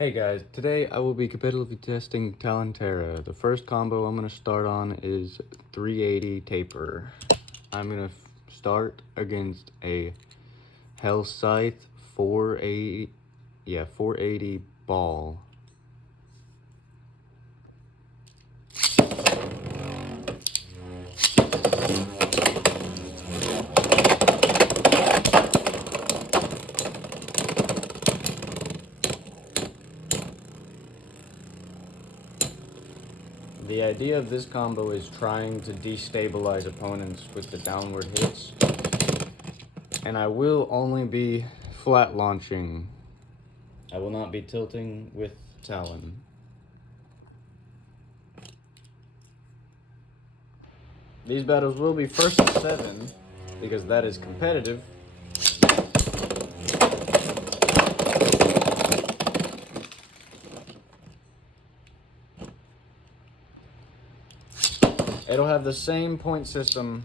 Hey guys, today I will be competitively testing Talon Ptera. The first combo I'm going to start on is 380 taper. I'm going to start against a Hell Scythe 480 ball. The idea of this combo is trying to destabilize opponents with the downward hits, and I will only be flat launching. I will not be tilting with Talon. These battles will be first to 7, because that is competitive. It'll have the same point system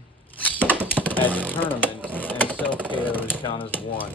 as a tournament, and self-KOs count as 1.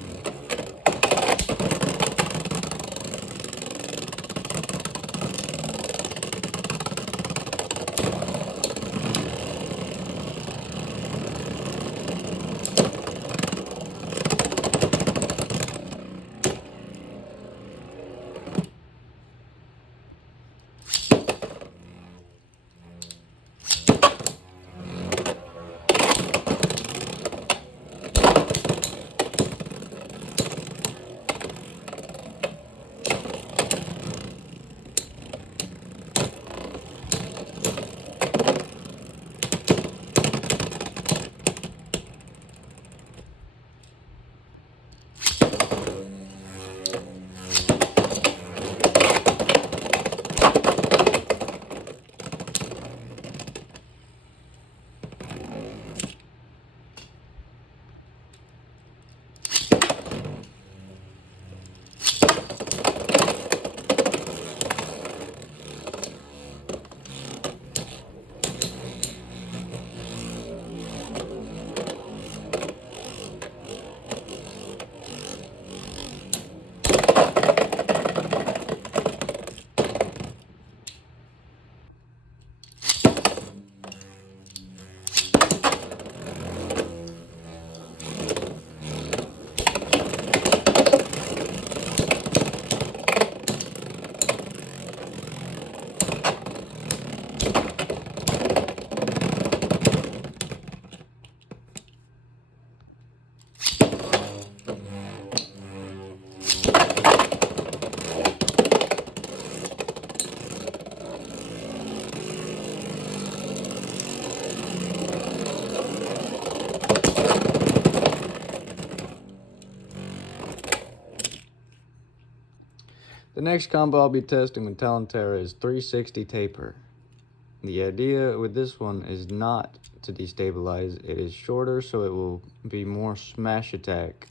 The next combo I'll be testing with Talon Ptera is 360 taper. The idea with this one is not to destabilize. It is shorter, so it will be more smash attack.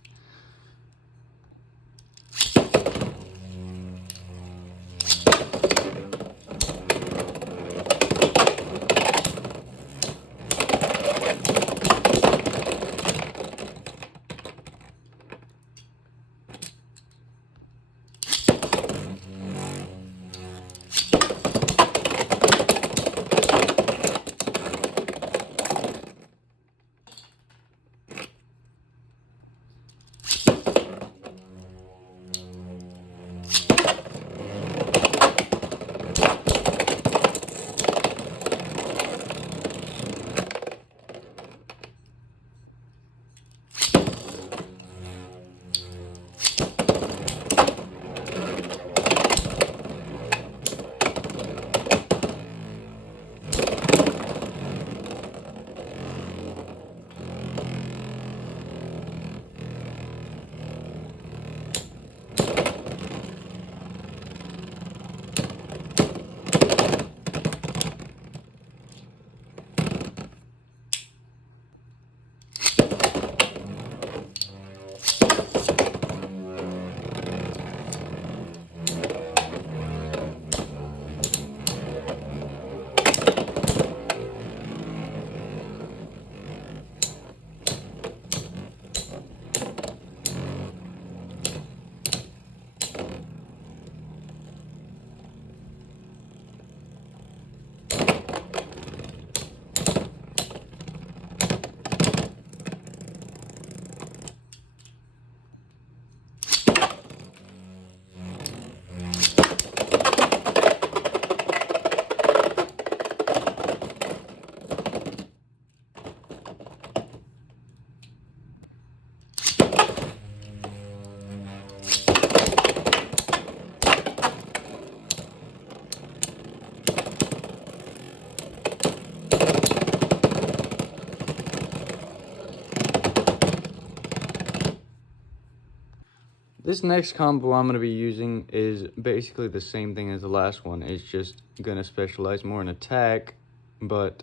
This next combo I'm going to be using is basically the same thing as the last one. It's just going to specialize more in attack, but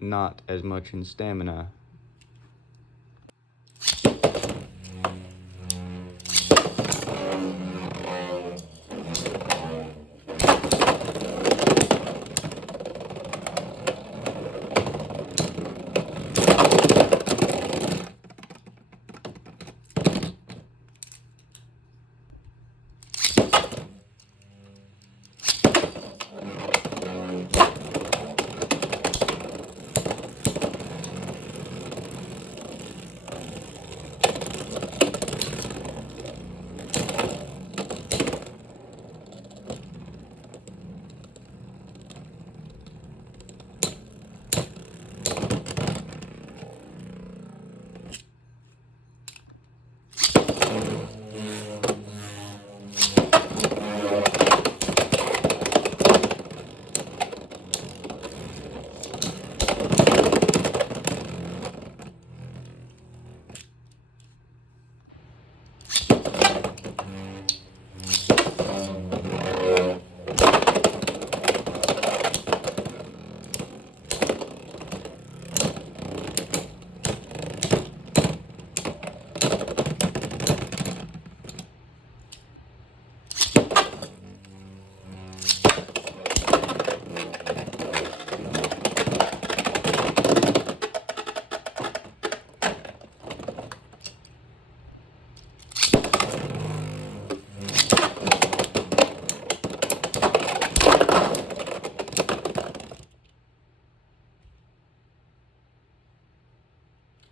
not as much in stamina.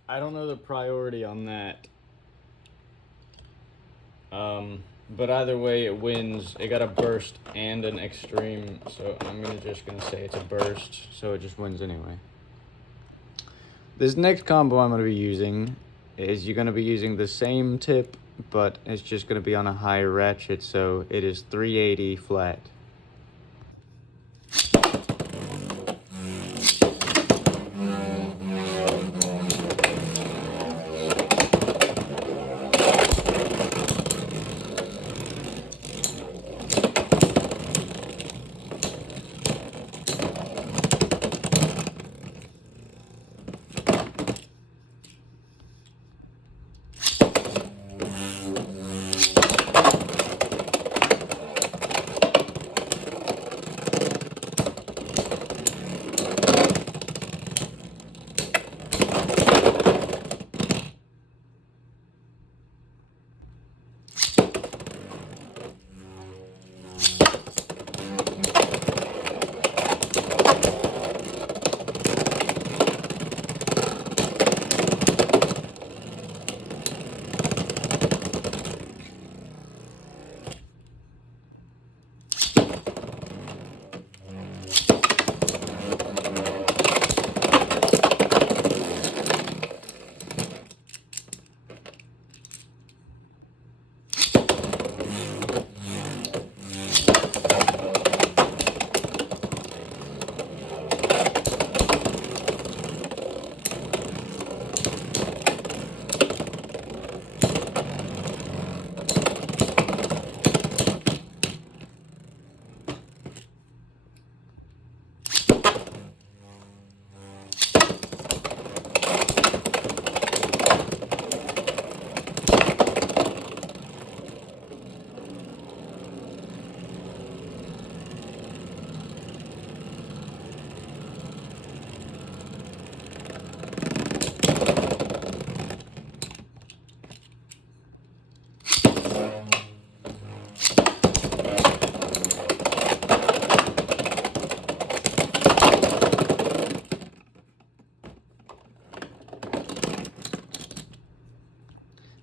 I don't know the priority on that. But either way, it wins. It got a burst and an extreme, so I'm just gonna say it's a burst, so it just wins anyway. This next combo I'm gonna be using is you're gonna be using the same tip, but it's just gonna be on a higher ratchet, so it is 380 flat.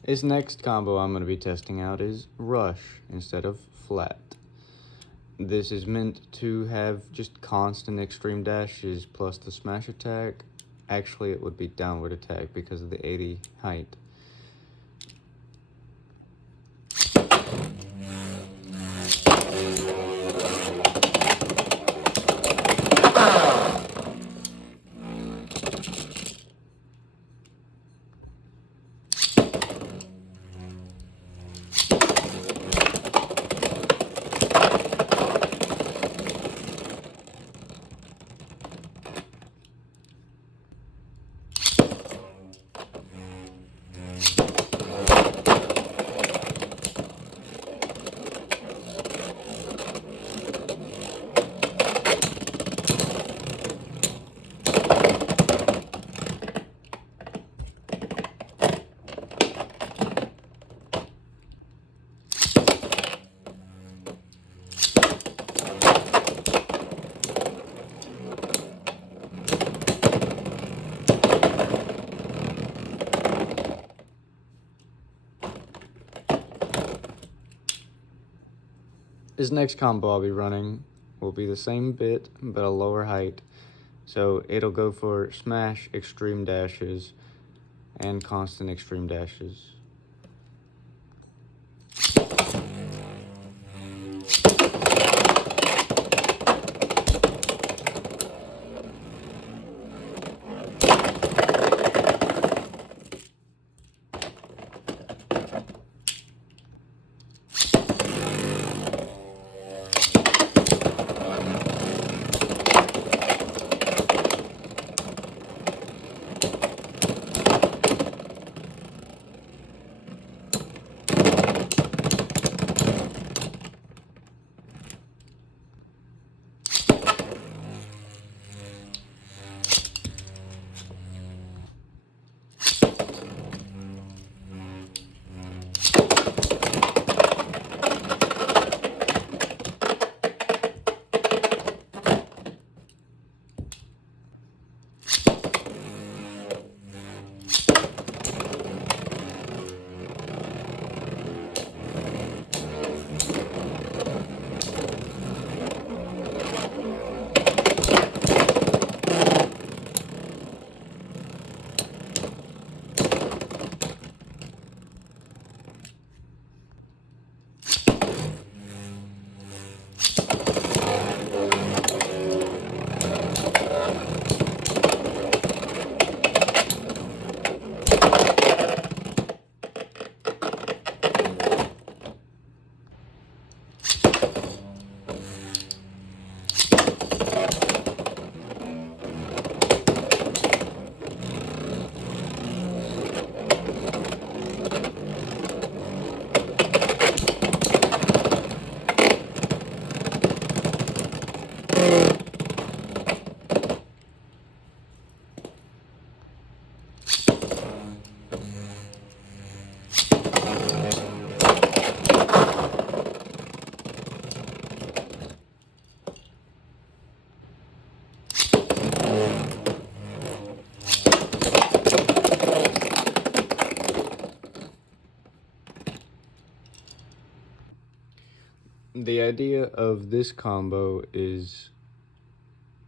This next combo I'm going to be testing out is rush instead of flat. This is meant to have just constant extreme dashes plus the smash attack. Actually, it would be downward attack because of the 80 height. This next combo I'll be running will be the same bit, but a lower height. So it'll go for smash extreme dashes and constant extreme dashes. The idea of this combo is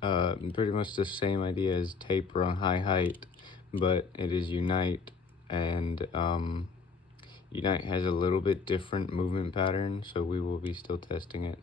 pretty much the same idea as taper on high height, but it is unite, and unite has a little bit different movement pattern, so we will be still testing it.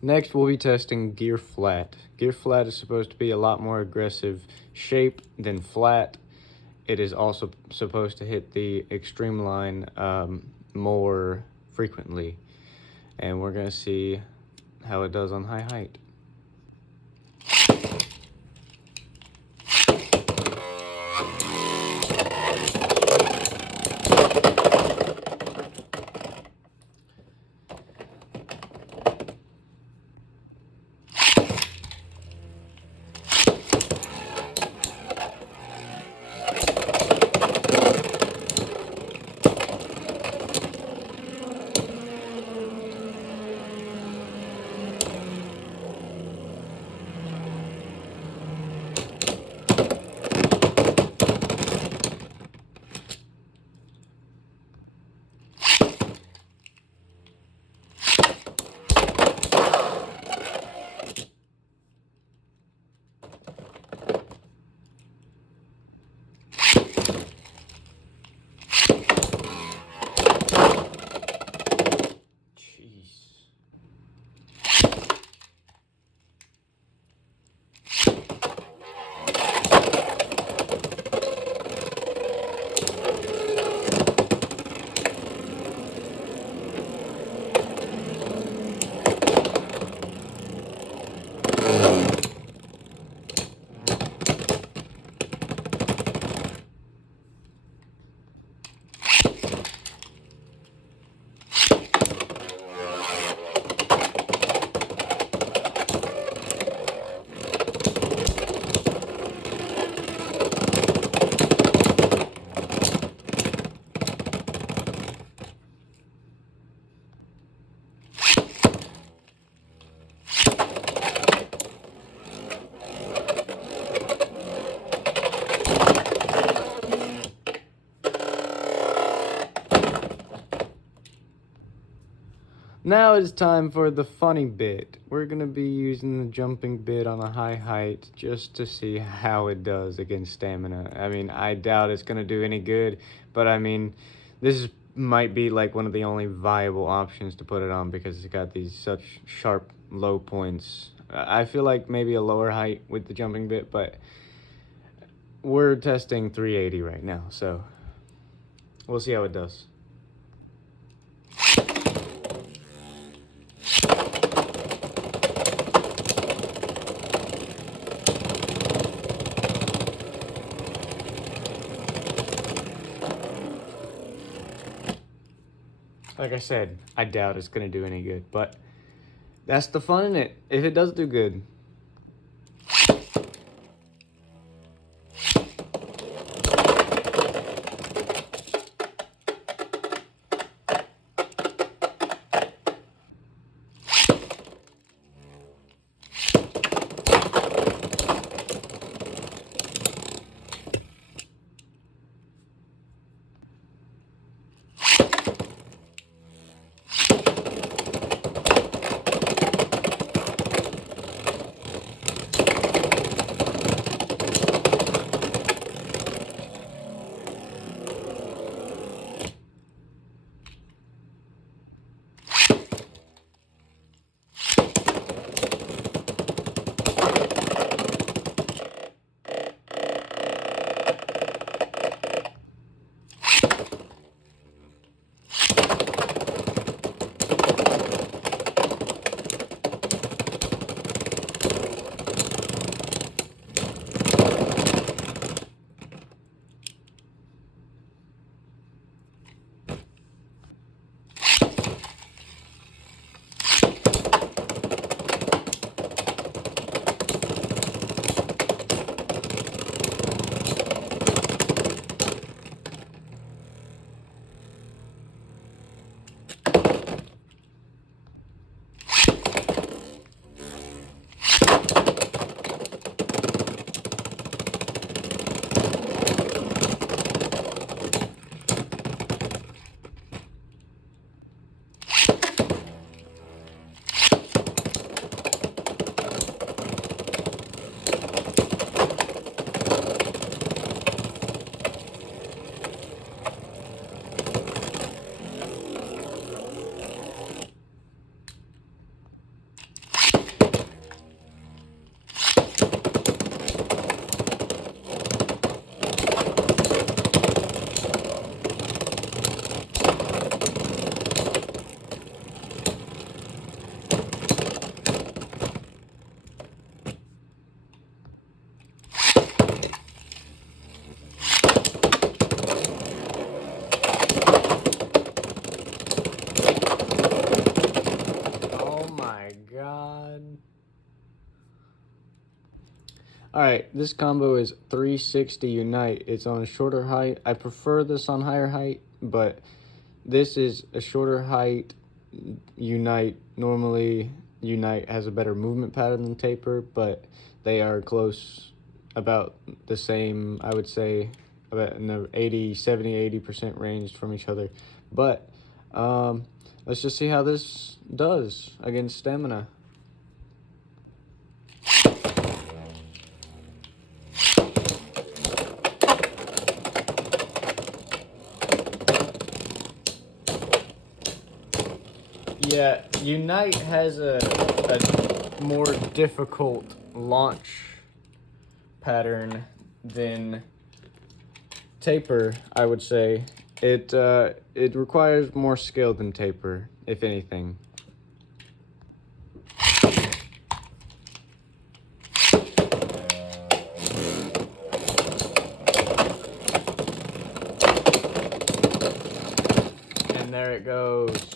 Next, we'll be testing gear flat. Gear flat is supposed to be a lot more aggressive shape than flat. It is also supposed to hit the extreme line more frequently. And we're going to see how it does on high height. Now it's time for the funny bit. We're going to be using the jumping bit on a high height just to see how it does against stamina. I mean, I doubt it's going to do any good, but I mean, might be like one of the only viable options to put it on because it's got these such sharp low points. I feel like maybe a lower height with the jumping bit, but we're testing 380 right now, so we'll see how it does. Like I said, I doubt it's going to do any good, but that's the fun in it, if it does do good. Alright, this combo is 360 Unite. It's on a shorter height. I prefer this on higher height, but this is a shorter height Unite. Normally, Unite has a better movement pattern than Taper, but they are close, about the same, I would say, about in the 80% range from each other. But let's just see how this does against Stamina. Yeah, Unite has a more difficult launch pattern than Taper, I would say. It requires more skill than Taper, if anything. And there it goes.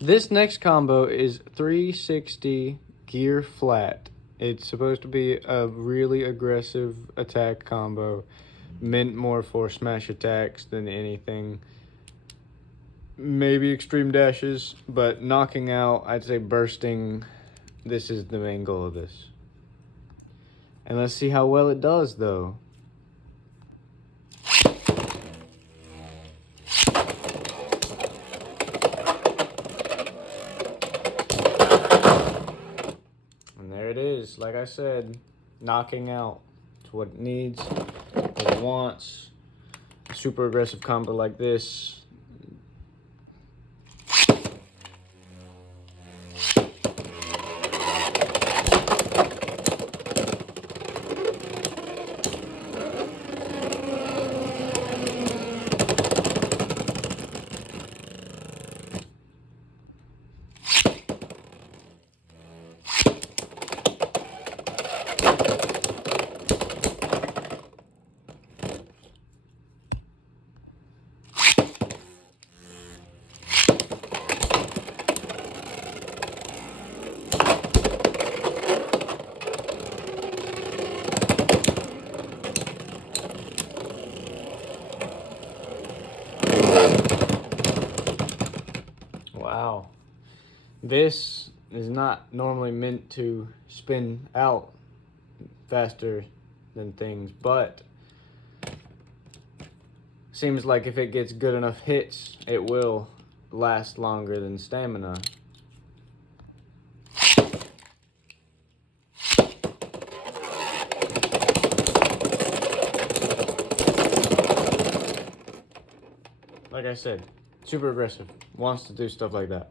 This next combo is 360 gear flat. It's supposed to be a really aggressive attack combo, meant more for smash attacks than anything. Maybe extreme dashes, but knocking out, I'd say bursting, this is the main goal of this. And let's see how well it does, though. Like I said, knocking out. It's what it needs, what it wants. A super aggressive combo like this. Wow. This is not normally meant to spin out faster than things, but seems like if it gets good enough hits, it will last longer than stamina. Like I said, super aggressive, wants to do stuff like that.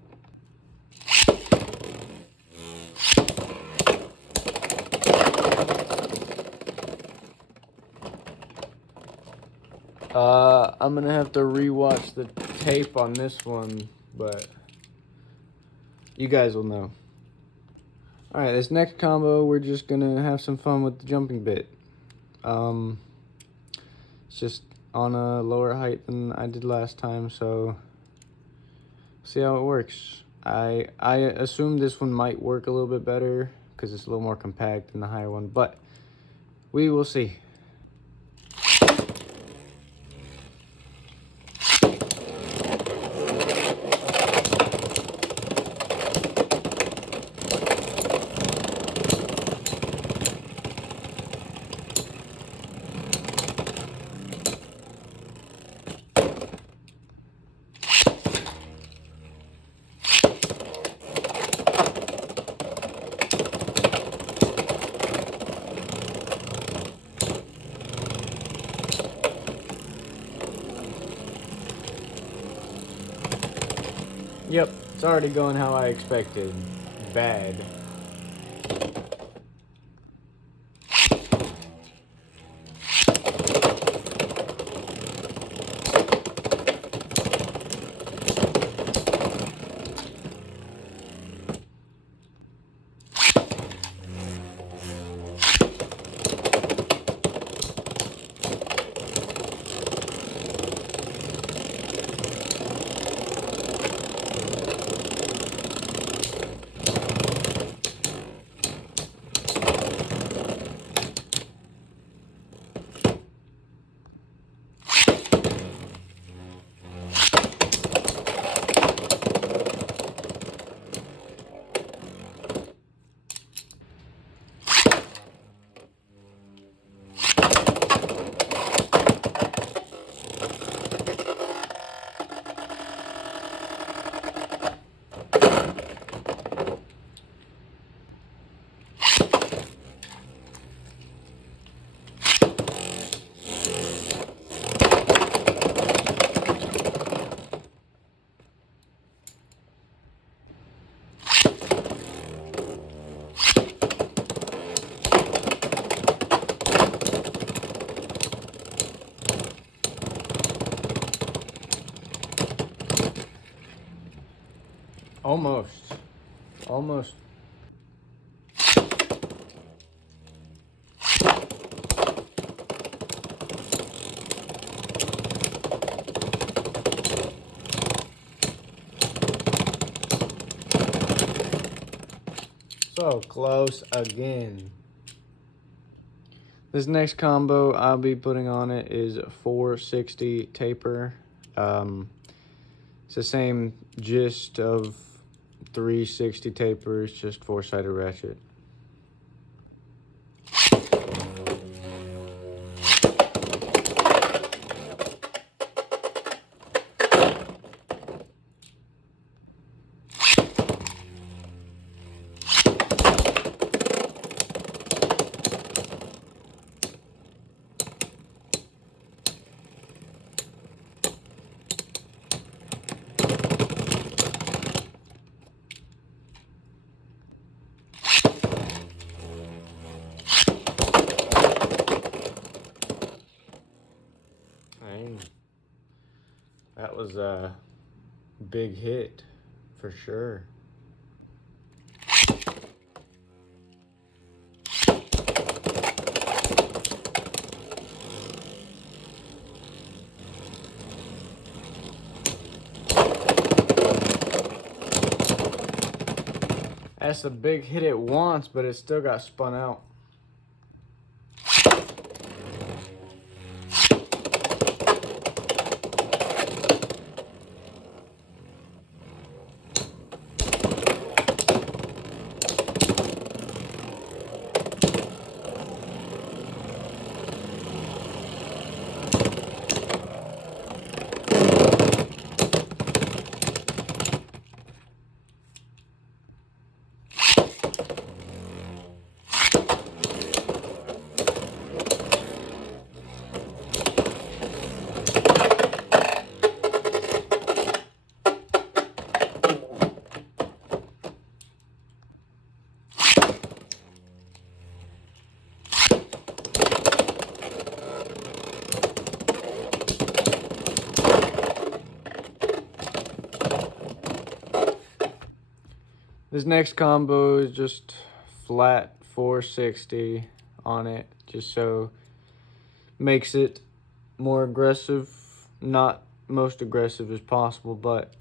I'm gonna have to rewatch the tape on this one, but you guys will know. Alright, this next combo, we're just gonna have some fun with the jumping bit. It's just on a lower height than I did last time, so see how it works. I assume this one might work a little bit better because it's a little more compact than the higher one, but we will see. Yep, it's already going how I expected. Bad. Almost. Almost. So close again. This next combo I'll be putting on it is 460 taper. It's the same gist of 360 tapers, just 4-sided ratchet. That was a big hit for sure. That's a big hit it once, but it still got spun out. This next combo is just flat 460 on it, just so makes it more aggressive. Not most aggressive as possible, but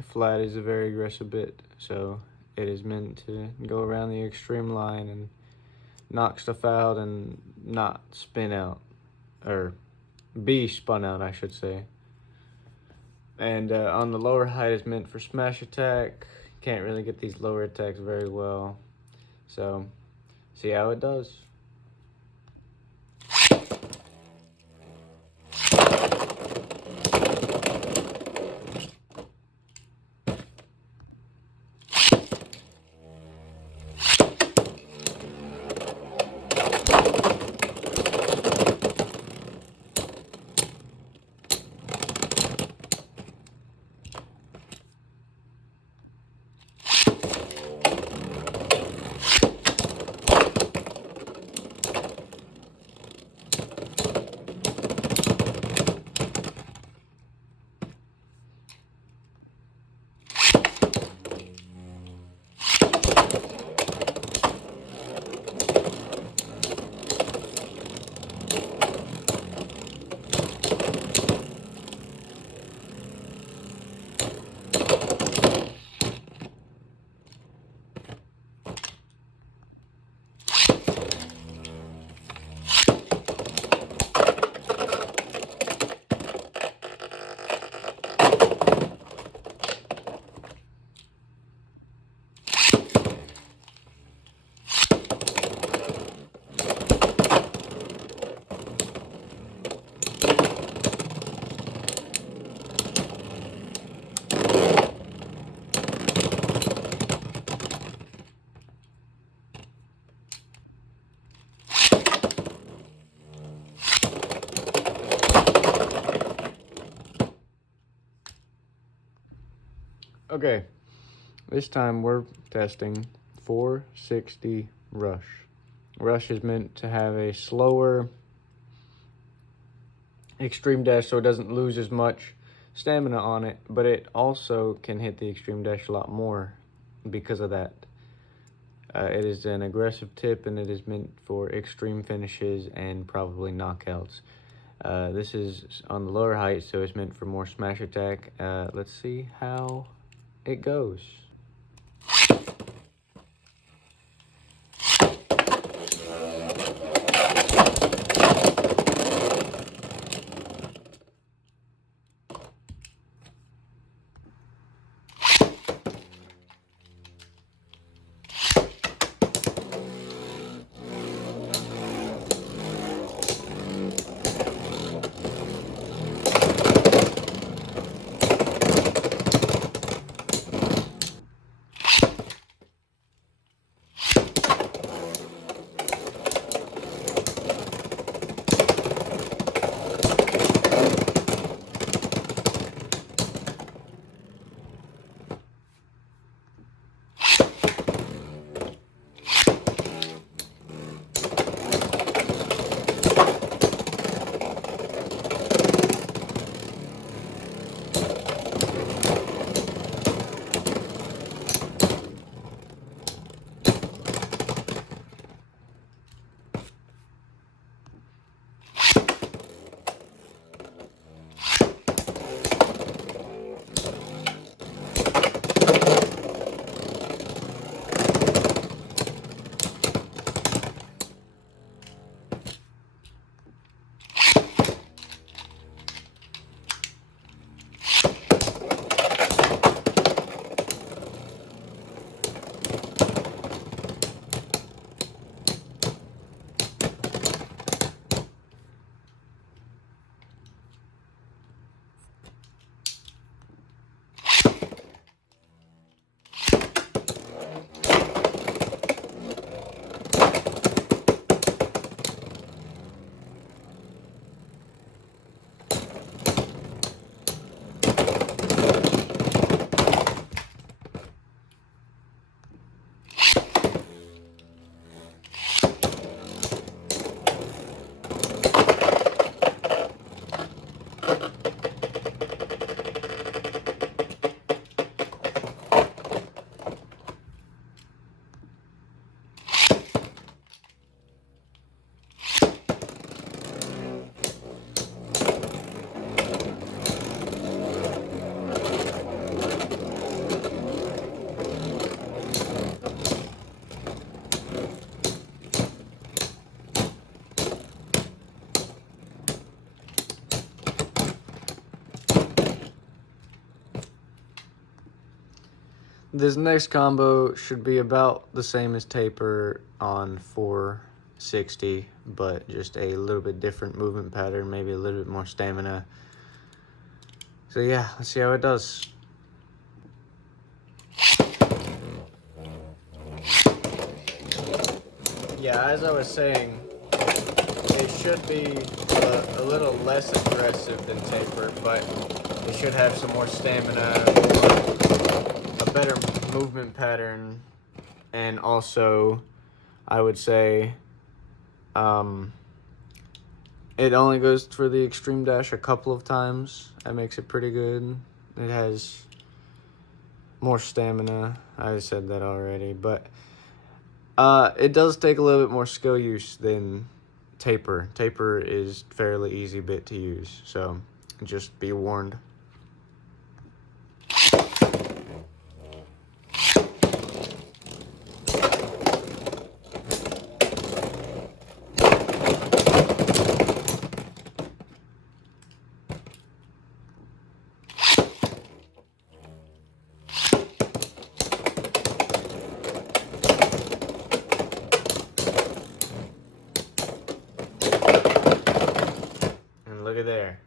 flat is a very aggressive bit, so it is meant to go around the extreme line and knock stuff out and not spin out, or be spun out, I should say. And on the lower height is meant for smash attack. Can't really get these lower attacks very well, so see how it does. Okay, this time we're testing 460 rush. Rush is meant to have a slower extreme dash so it doesn't lose as much stamina on it, but it also can hit the extreme dash a lot more because of that. It is an aggressive tip, and it is meant for extreme finishes and probably knockouts. This is on the lower height, so it's meant for more smash attack. Let's see how it goes. This next combo should be about the same as taper on 460, but just a little bit different movement pattern, maybe a little bit more stamina. So yeah, let's see how it does. Yeah, as I was saying, it should be a little less aggressive than taper, but it should have some more stamina, a better movement pattern, and also, I would say, it only goes for the extreme dash a couple of times. That makes it pretty good. It has more stamina. I said that already, but it does take a little bit more skill use than taper. Taper is fairly easy bit to use, so just be warned. And look at there.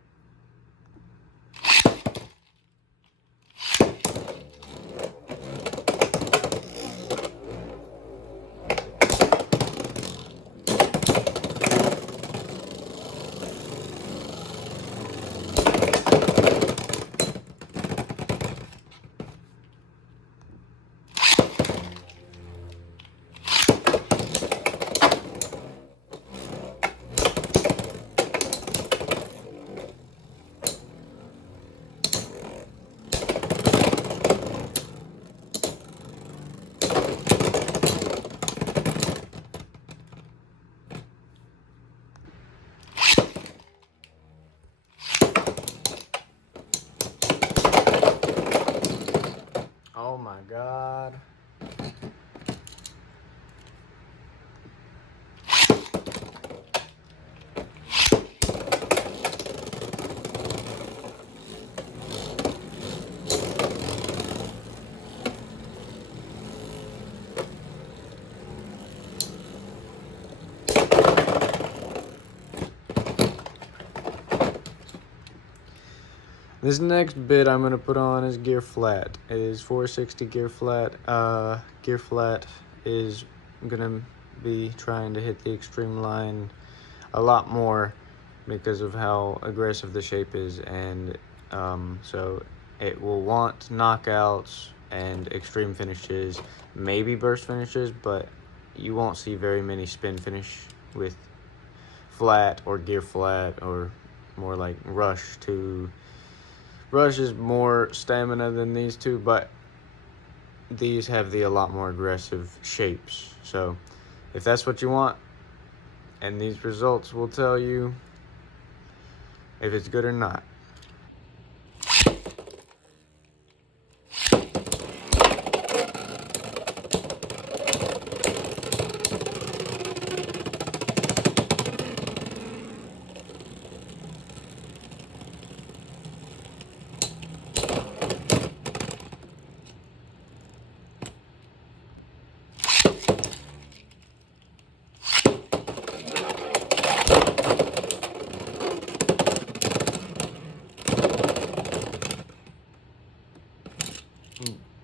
Oh my God. This next bit I'm gonna put on is gear flat. It is 460 gear flat. Gear flat is gonna be trying to hit the extreme line a lot more because of how aggressive the shape is, and so it will want knockouts and extreme finishes, maybe burst finishes, but you won't see very many spin finish with flat or gear flat, or more like rush to. Rush is more stamina than these two, but these have a lot more aggressive shapes. So if that's what you want, and these results will tell you if it's good or not.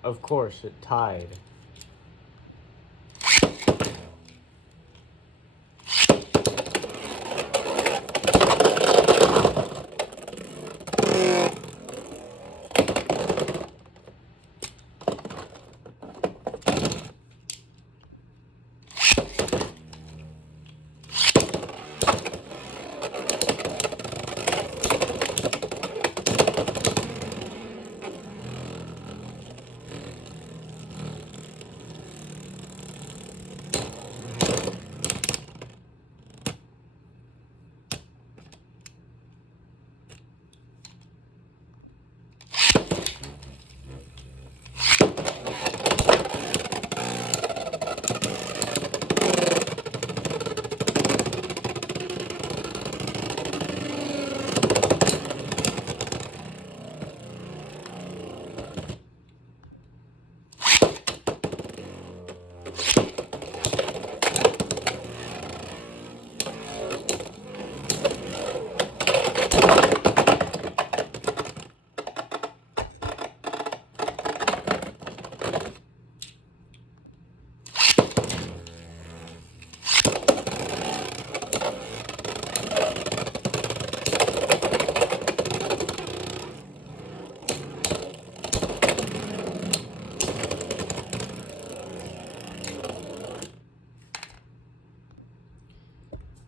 Of course, it tied.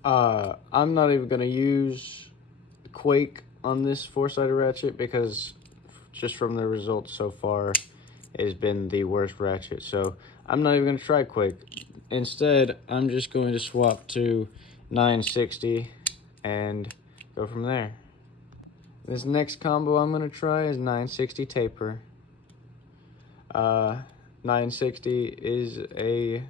I'm not even gonna use Quake on this four-sided ratchet because just from the results so far, it has been the worst ratchet. So I'm not even gonna try Quake. Instead, I'm just going to swap to 960 and go from there. This next combo I'm gonna try is 960 taper. 960 is a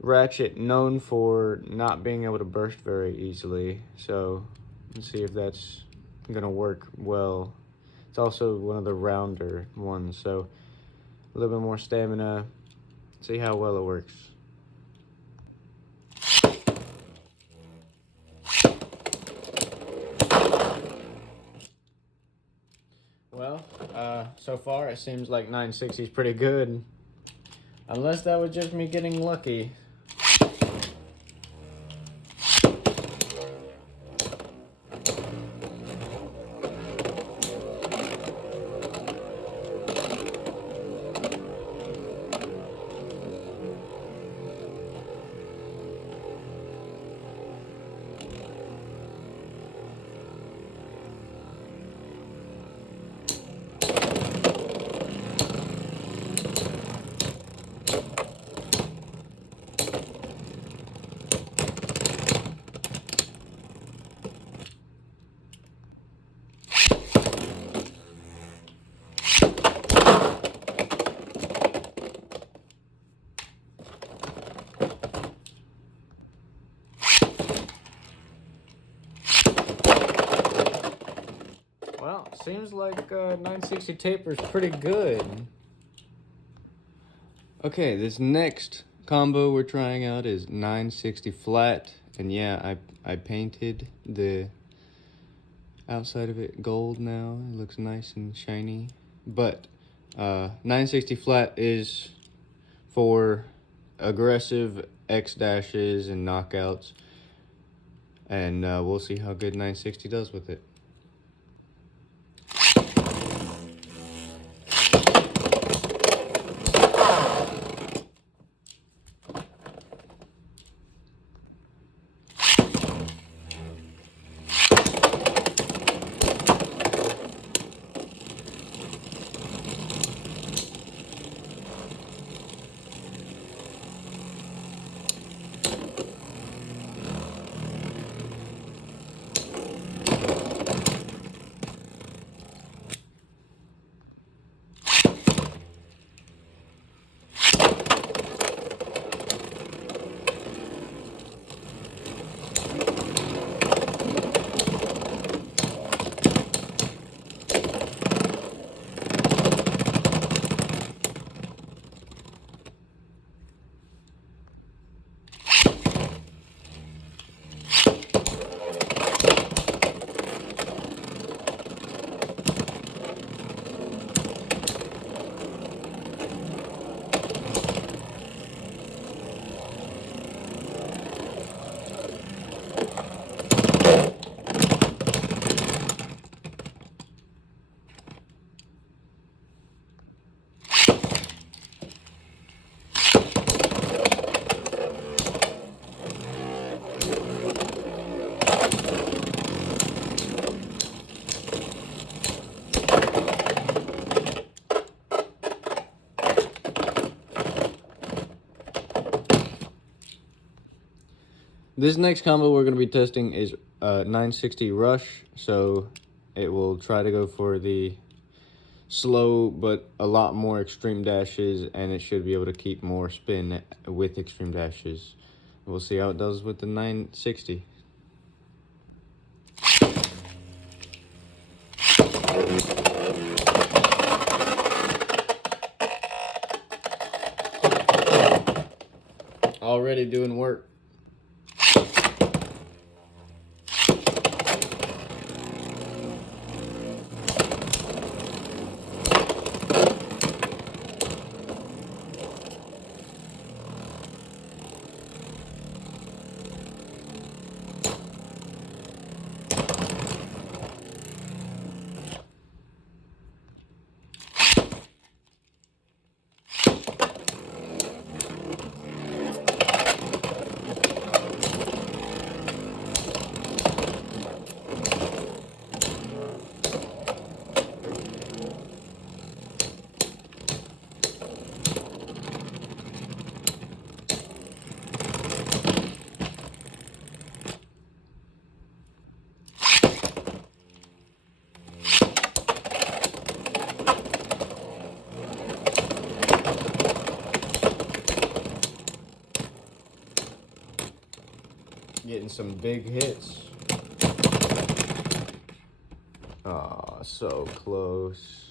ratchet known for not being able to burst very easily, so let's see if that's gonna work well. It's also one of the rounder ones, so a little bit more stamina. See how well it works. Well, so far it seems like 960 is pretty good, unless that was just me getting lucky. Well, seems like 960 taper is pretty good. Okay, this next combo we're trying out is 960 flat, and yeah, I painted the outside of it gold now. It looks nice and shiny. But 960 flat is for aggressive X dashes and knockouts, and we'll see how good 960 does with it. This next combo we're going to be testing is 960 Rush, so it will try to go for the slow but a lot more extreme dashes, and it should be able to keep more spin with extreme dashes. We'll see how it does with the 960. Already doing work. getting some big hits. Aw, so close.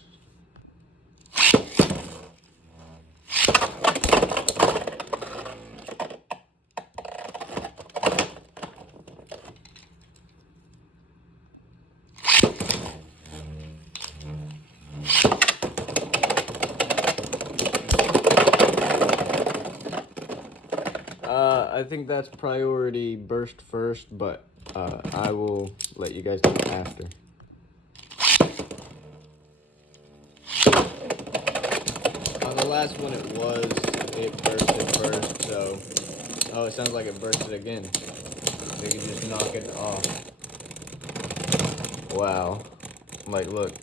I think that's priority burst first, but I will let you guys know after. On the last one it bursted first, so... Oh, it sounds like it bursted again. So you can just knock it off. Wow. Like, look.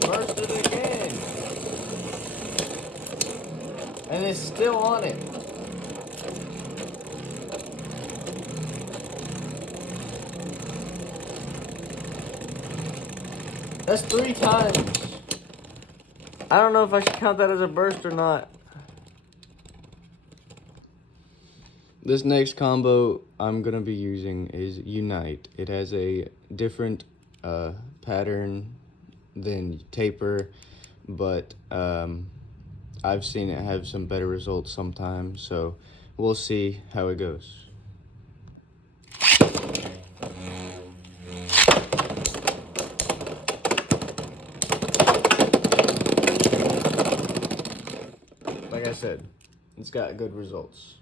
Bursted again. And it's still on it. That's 3 times. I don't know if I should count that as a burst or not. This next combo I'm going to be using is Unite. It has a different pattern than Taper, but I've seen it have some better results sometimes, so we'll see how it goes. Like I said, it's got good results.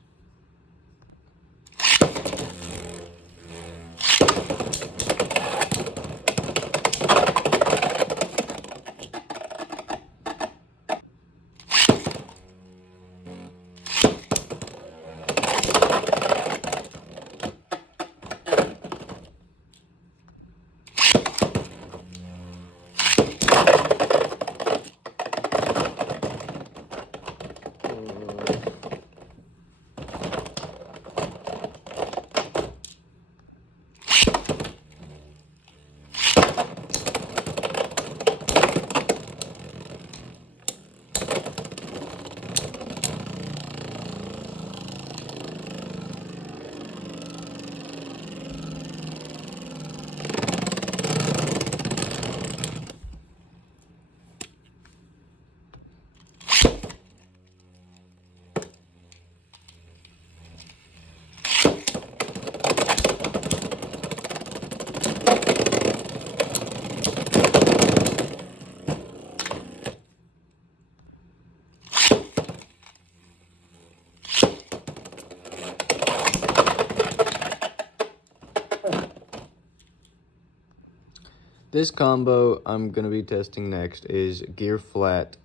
This combo I'm going to be testing next is Gear Flat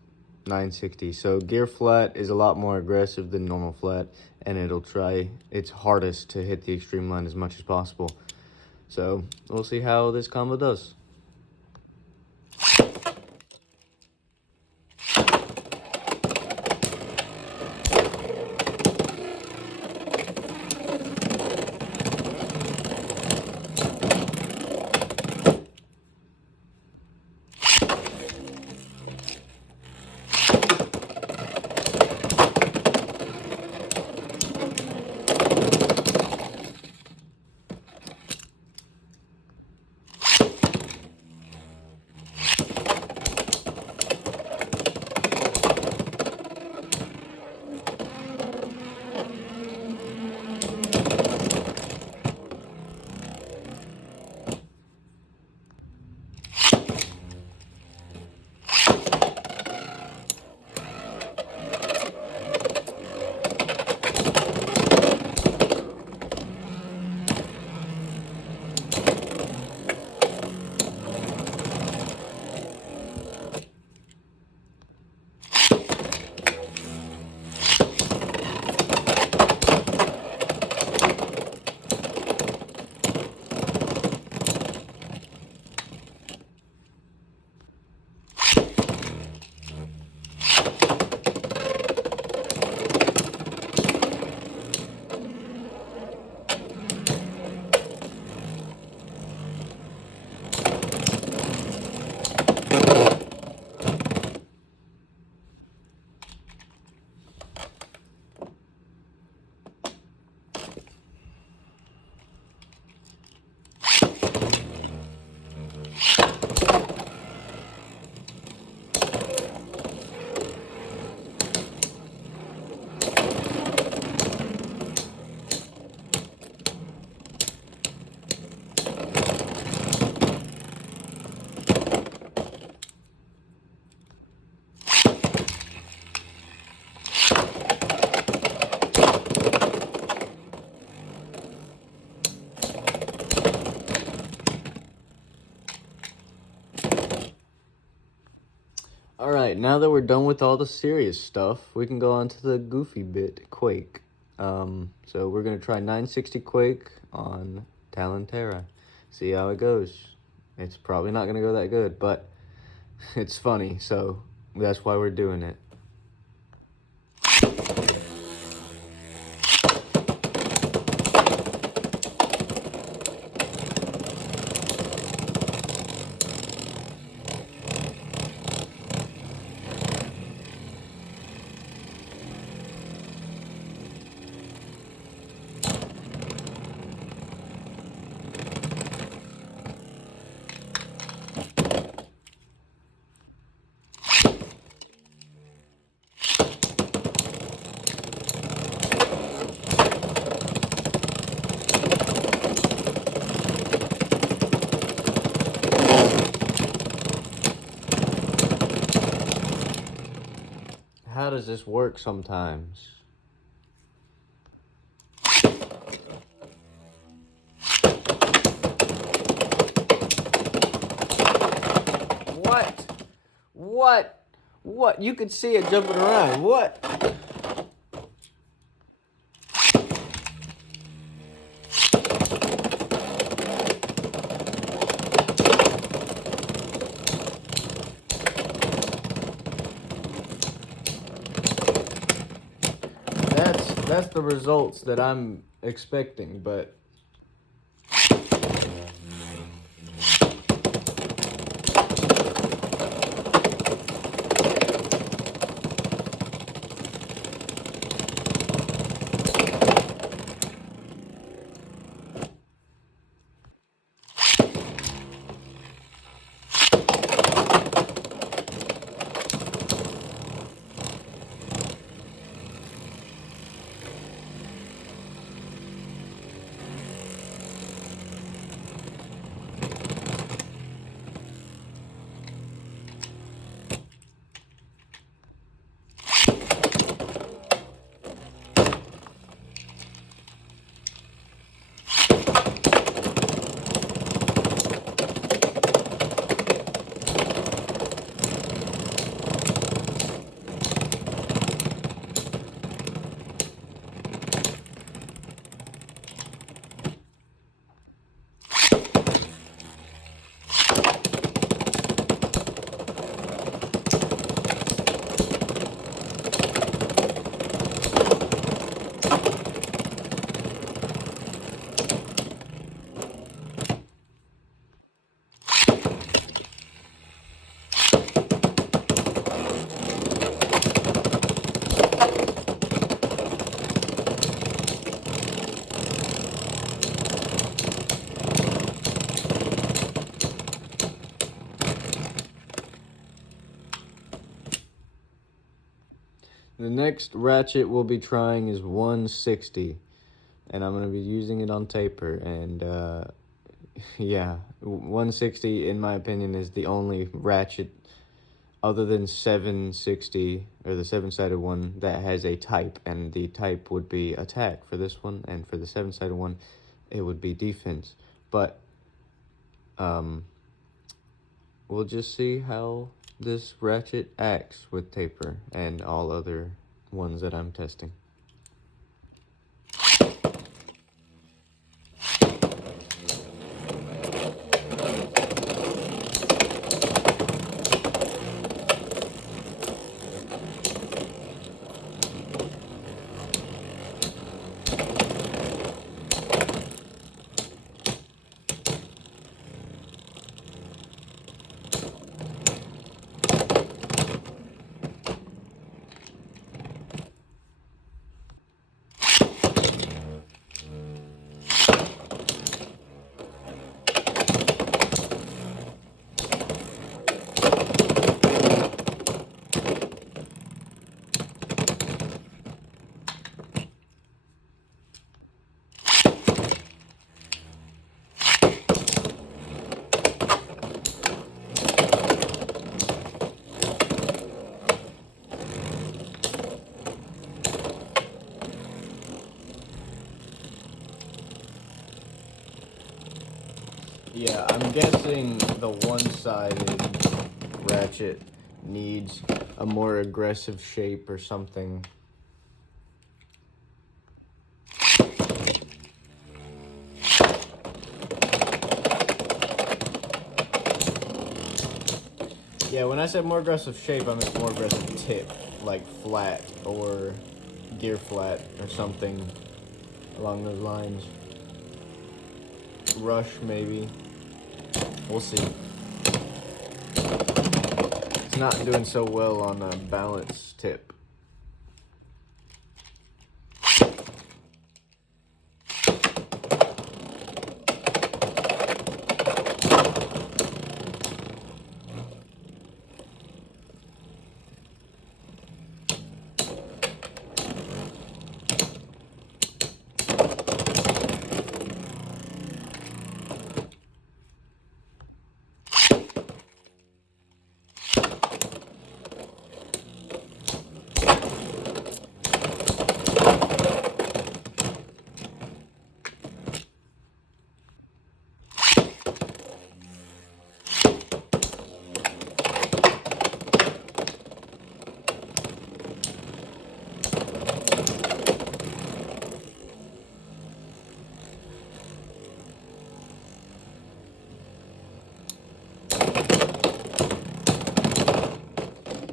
960. So Gear Flat is a lot more aggressive than normal flat, and it'll try its hardest to hit the extreme line as much as possible. So we'll see how this combo does. now that we're done with all the serious stuff, we can go on to the goofy bit, Quake. So we're going to try 960 Quake on Talon Ptera. See how it goes. It's probably not going to go that good, but it's funny, so that's why we're doing it. How does this work sometimes? What? You could see it jumping around. What? That's the results that I'm expecting, but the next ratchet we'll be trying is 160, and I'm going to be using it on taper, and yeah, 160 in my opinion is the only ratchet other than 760, or the 7-sided one, that has a type, and the type would be attack for this one, and for the 7-sided one, it would be defense. But we'll just see how this ratchet acts with taper and all other ones that I'm testing. Yeah, I'm guessing the one-sided ratchet needs a more aggressive shape or something. Yeah, when I said more aggressive shape, I meant more aggressive tip, like flat or gear flat or something along those lines. Rush, maybe. We'll see. It's not doing so well on a balance tip.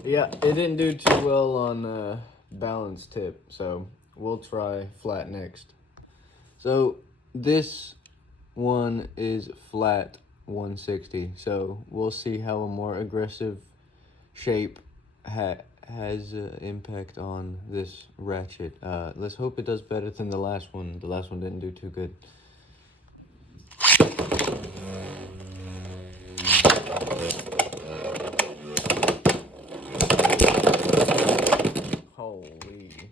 Yeah, it didn't do too well on balance tip, so we'll try flat next. So this one is flat 160, so we'll see how a more aggressive shape has impact on this ratchet. Let's hope it does better than the last one. The last one didn't do too good. Holy.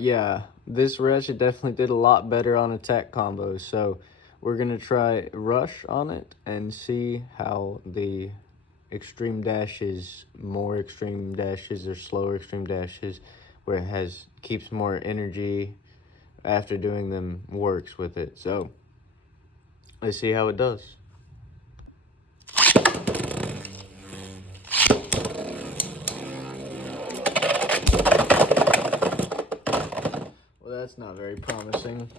Yeah, this ratchet definitely did a lot better on attack combos, so we're gonna try rush on it and see how the extreme dashes, more extreme dashes or slower extreme dashes, where it keeps more energy after doing them, works with it. So let's see how it does. Well, that's not very promising.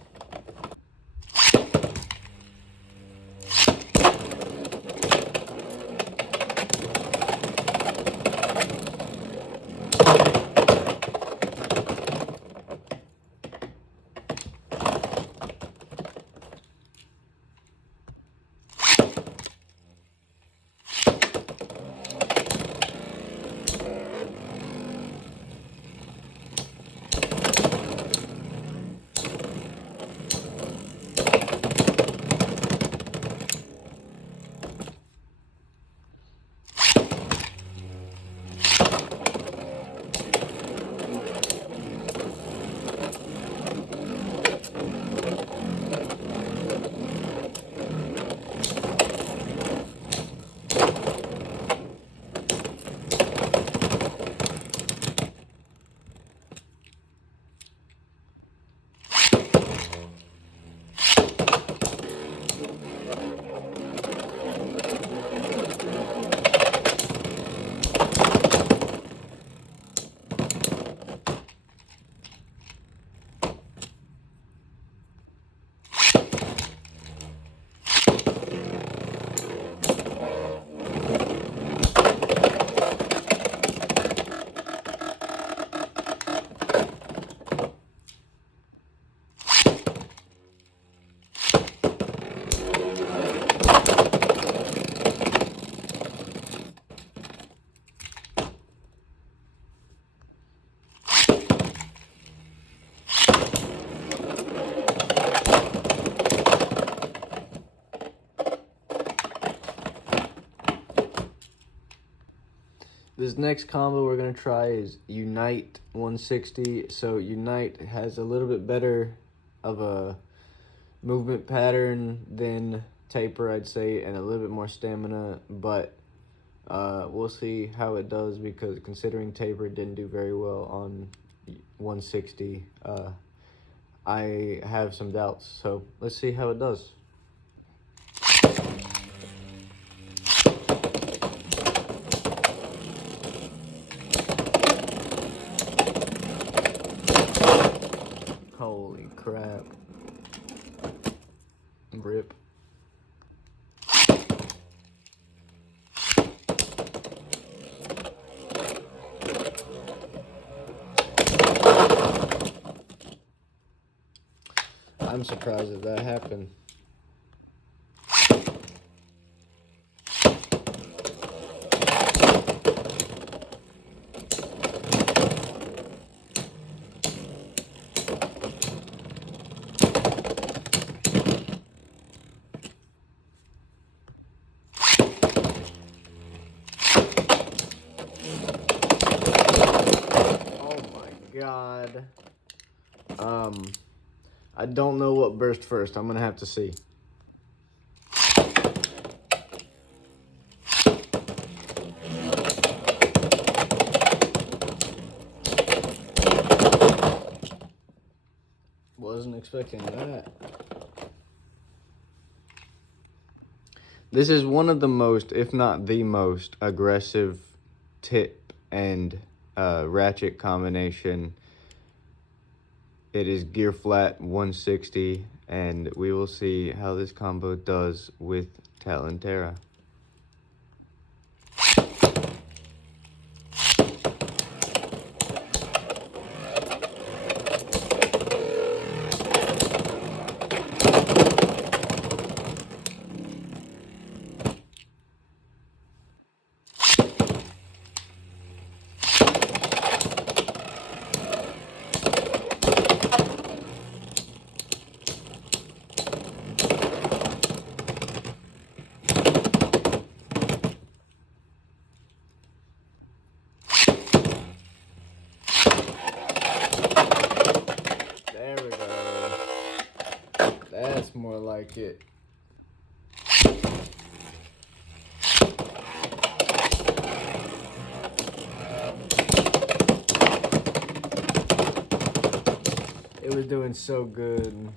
This next combo we're going to try is Unite 160. So Unite has a little bit better of a movement pattern than Taper, I'd say, and a little bit more stamina, but we'll see how it does, because considering Taper didn't do very well on 160, I have some doubts. So let's see how it does. Holy crap. Rip. I'm surprised that happened. God. I don't know what burst first. I'm gonna have to see. Wasn't expecting that. This is one of the most, if not the most, aggressive tip and ratchet combination. It is gear flat 160, and we will see how this combo does with Talon Ptera. There we go. That's more like it. It was doing so good.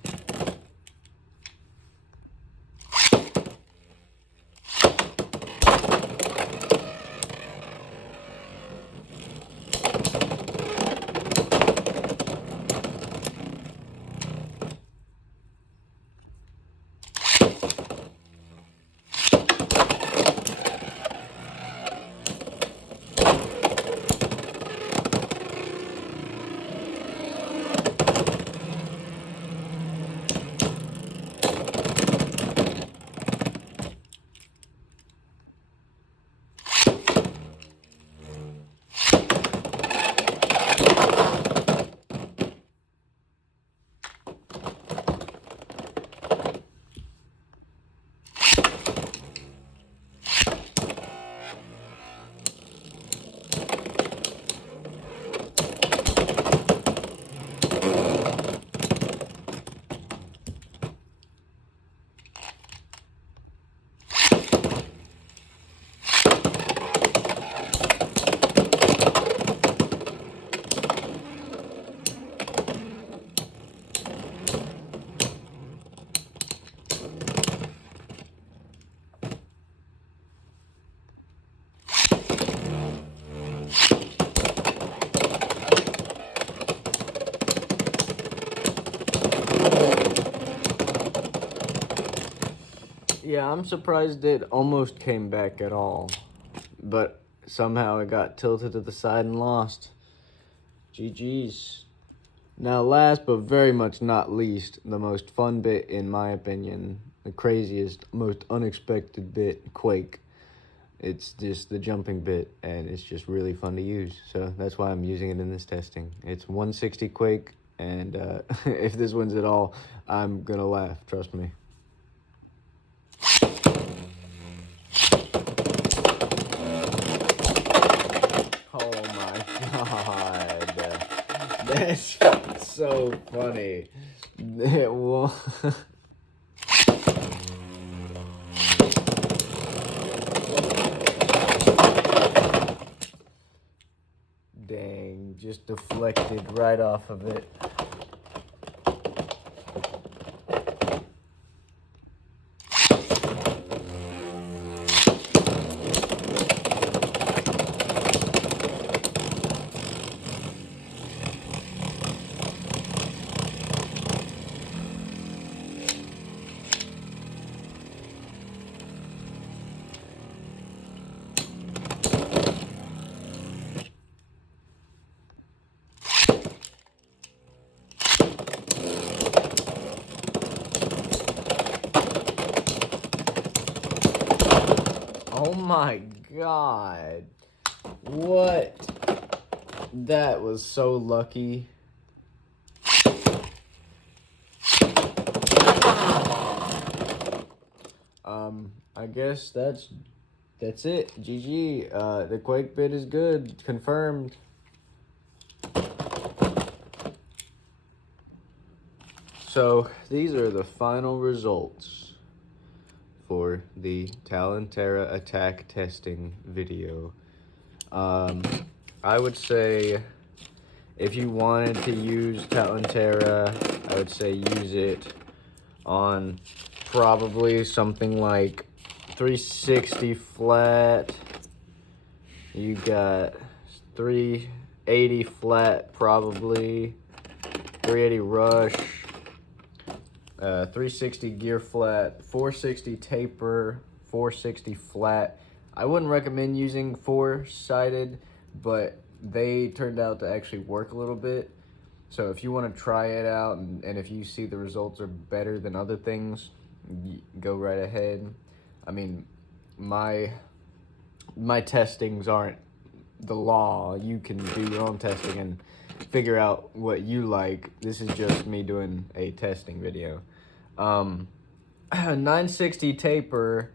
Yeah, I'm surprised it almost came back at all, but somehow it got tilted to the side and lost. GG's. Now, last but very much not least, the most fun bit in my opinion, the craziest, most unexpected bit, Quake. It's just the jumping bit, and it's just really fun to use, so that's why I'm using it in this testing. It's 160 Quake, and if this wins at all, I'm gonna laugh, trust me. That's so funny. It will. Dang, just deflected right off of it. Oh my god. What? That was so lucky. I guess that's it. GG. The Quake bit is good. Confirmed. So these are the final results for the Talon Ptera attack testing video. I would say if you wanted to use Talon Ptera, I would say use it on probably something like 360 flat. You got 380 flat probably, 380 rush, 360 gear flat, 460 taper, 460 flat. I wouldn't recommend using 4-sided, but they turned out to actually work a little bit. So if you want to try it out and if you see the results are better than other things, go right ahead. I mean, my testings aren't the law. You can do your own testing and figure out what you like. This is just me doing a testing video. 960 taper,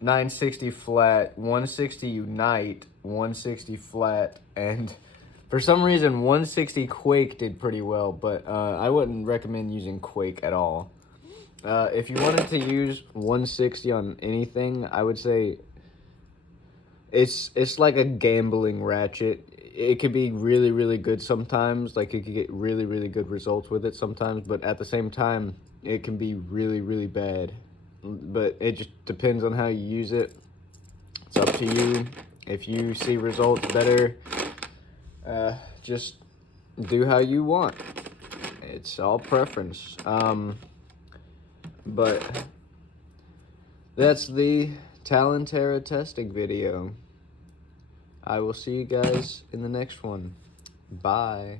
960 flat, 160 unite, 160 flat, and for some reason 160 Quake did pretty well, but I wouldn't recommend using Quake at all. If you wanted to use 160 on anything, I would say it's like a gambling ratchet. It could be really, really good sometimes. Like, you could get really, really good results with it sometimes, but at the same time, it can be really, really bad. But it just depends on how you use it. It's up to you. If you see results better, just do how you want. It's all preference. But that's the Talon Ptera testing video. I will see you guys in the next one. Bye.